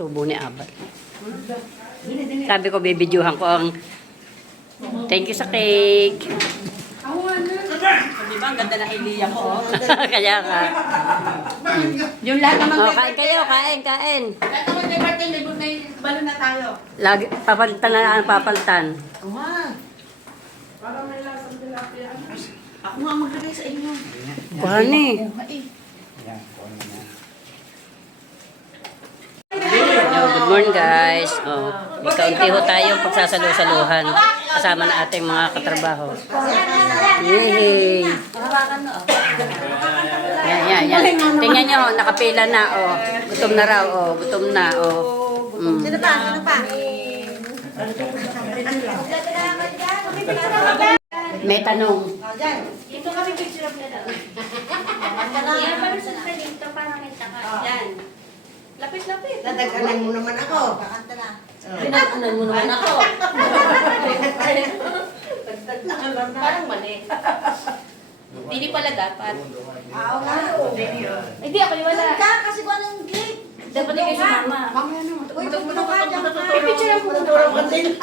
Subo ni Abad. Sabi ko, bibidyohan ko ang thank you sa cake. Di ba, ang ganda ng idea ko. Kaya ka. Yung lahat naman. Oh, kain kayo, kain. Lahat naman may birthday, may balon na tayo. Lagi, papalitan na papalitan. Para may lasang tilapia. Ako nga maglagay sa inyo. Kuhan eh. Good morning guys. Oh, ikaunti ho tayong pagsasalo-saluhan kasama na ating mga katrabaho. Yay! Yan. Tingnan nyo, nakapila na. Oh. Gutom na raw. Oh. Gutom na. Oh. Sino pa? May tanong. Dito kami picture of na daw. Yan pa rin sa dito para may taka. Yan. Lapit. Dadaganan mo naman ako. Kakanta na. Pinakanan mo naman ako. Parang mali. Hindi pala dapat. Oo nga. Hindi ako yung wala. Ka, kasi kung anong gate. Dapat hindi kayo si mama. Mamaya naman. Uy, tumutok ka dyan. Picture ako. Tuturo ka din.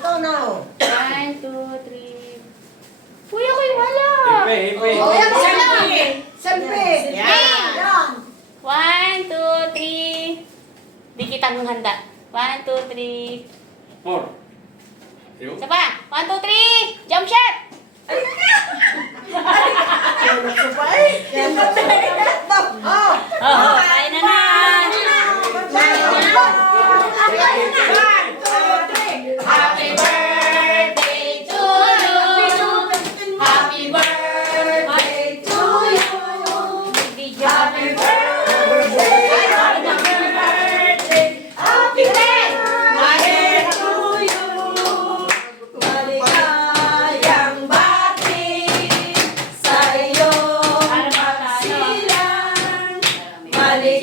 Tonaw. 1, 2, 3. Kuya ko yung wala. Oh, yan sila. Siyempre. Yan. 1, 2, 3. Di kita nung handa. 1, 2, 3. 4. Isa pa. 1, 2, 3. Jump shot. Oh, kain na na. Happy birthday to you. Happy birthday to you. Happy birthday. Happy birthday to you. Maligayang bati sa iyo. Silang maligayang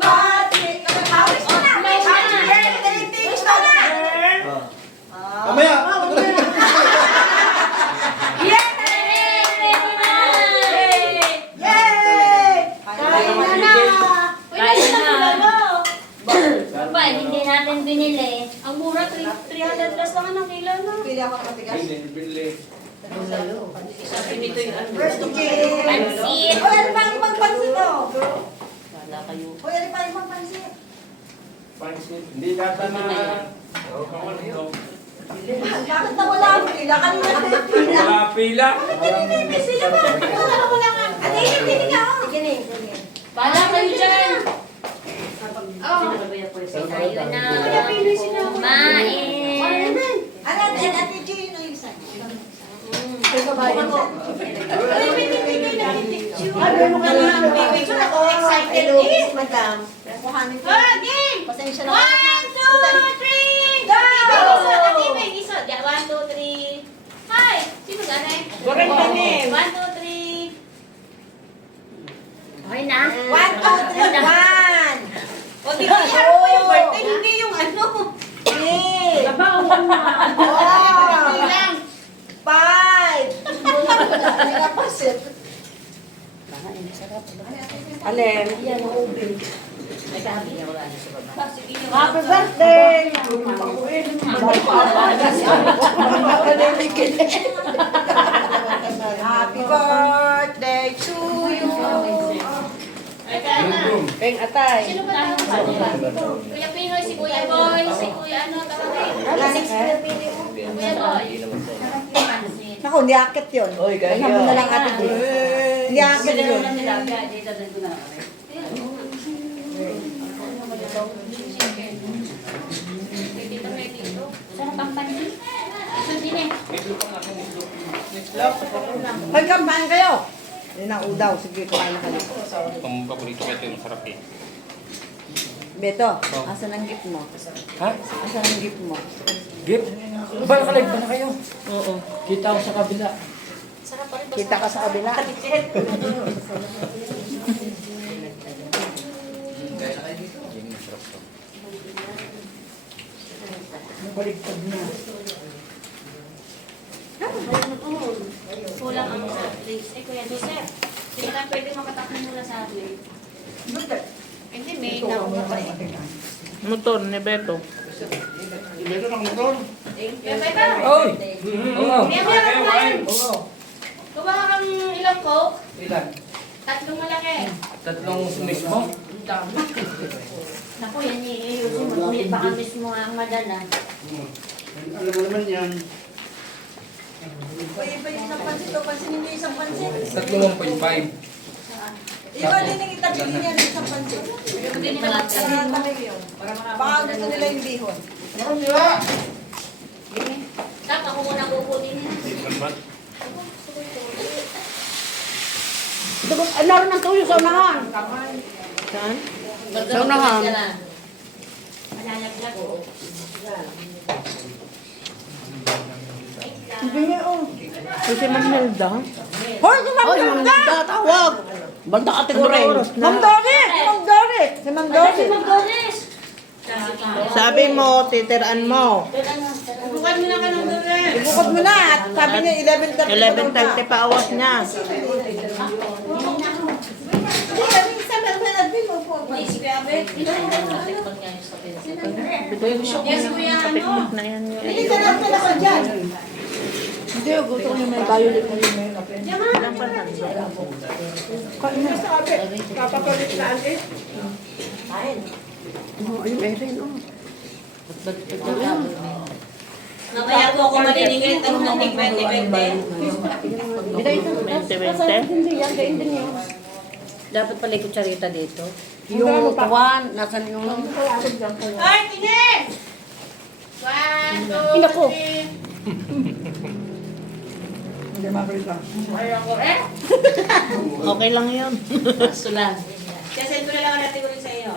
bati. Mamaya! Hindi natin binili. Ang mura, 300 plus naman ang kilo na. Pili ako ng matigas. Bili. Sabi nito yung ano. Pansit. Pansit. O, ano pa yung ibang pansit o? Wala kayo. O, ano pa yung ibang pansit? Hindi data na... Bakit na wala ang pila? Kanina na yung pila. Wala pila. Hindi sila ba? Wala nga. Ano yung hindi ka o? Sige. Bahala kayo dyan. Tayo na. Kumain. Ano, Ate Jean, o yung isa? Ano mo ka na ang picture ako? Excited eh. Madam. Kuhanin ko. Game! Pasensya na. 1, 2, 3, go! Iso. 1, 2, 3. Hi! Sino ganay? 1, 2, 3. Okay na? 1, 2, 3, 1. O, di ba iharap mo yung birthday, hindi yung ano. Hey! Nabaon na. Oh! Ilang? 5! Hindi ka pa, sir. Alem. Yan, maubin. Happy birthday! Happy birthday to you! Ay, kaya na. Kayong atay. Sino ba tayo? Kuya Pinoy, si Kuya Boy, si Kuya ano, tawagin. Kuya Boy. Naku, hindi akit yun. Oy, kaya. Alam mo na lang ate Jean. Hindi akit yun. Sarap ang pansin. Sundin eh. Hoy, kampahan kayo! Yan ang udaw. Sige, kumain na kayo. Ang paborito ko ito yung sarap eh. Beto, asan ang gift mo? Ha? Asan ang gift mo? Gift? Ba, nakalive ba na kayo? Oo. Kita ko sa kabila. Kita ka sa kabila. Baligtad na. Kulang ang sa place. Eh, Kuya Joseph. Hindi na pwede makatakbo muna sa atin. Hindi, may nakuha eh. Motor ni Beto. Dito ng motor. Kaya ba ito? Oy! Oo. Kaya mo lang kumain. Oo. Kuha kang ilang coke? Ilan? Tatlong malaki. Tatlong mismo? Naku, yan i-ayusin mo. Ulit baka mismo ang madala. Alam mo naman yan. Iba yung isang pansit o pansin hindi isang pansit. Tatlong 1.5. Iba din ang itabi niya ng isang pansit. Hindi nila Sa tabi yun. Baka gusto nila yung bihon. Meron nila. Tap, ako muna kukunin niya. Naroon ng tuyo sa unahan. Saan? Sa unahan. Malalaglag. Kasi Ma'am Nelda. Hoy, si Ma'am Oy, mga tawag. Banda kategori. Ma'am Doris! Si Ma'am Doris! Si Ma'am Doris! Si Magdones! Sabi mo, titiraan mo. Bukan mo na ka ng doon. Ibukod mo na at sabi niya 11:30 11:30 pa awas niya. Hindi, kami isa meron na nag-bill mo po. Hindi, si Kuya Bet. Yes, Kuya, ano? Piknik na yan yun. Hindi, sarap na ako dyan. Hindi, gusto ko yung may tayo ulit na yun. Ilang pa lang. Kapapalit na ate. Mamaya po ako maniningil ng nandig 2020. 20-20. Dapat pala yung kutsarita dito. Yung tuwan, nasan yung... Ay, tingin! 1, 2, Inako. 3. Hindi makita. Ayaw ko eh. Okay lang yun. Sulan. Kasi ito na lang ang natin ko rin sa iyo.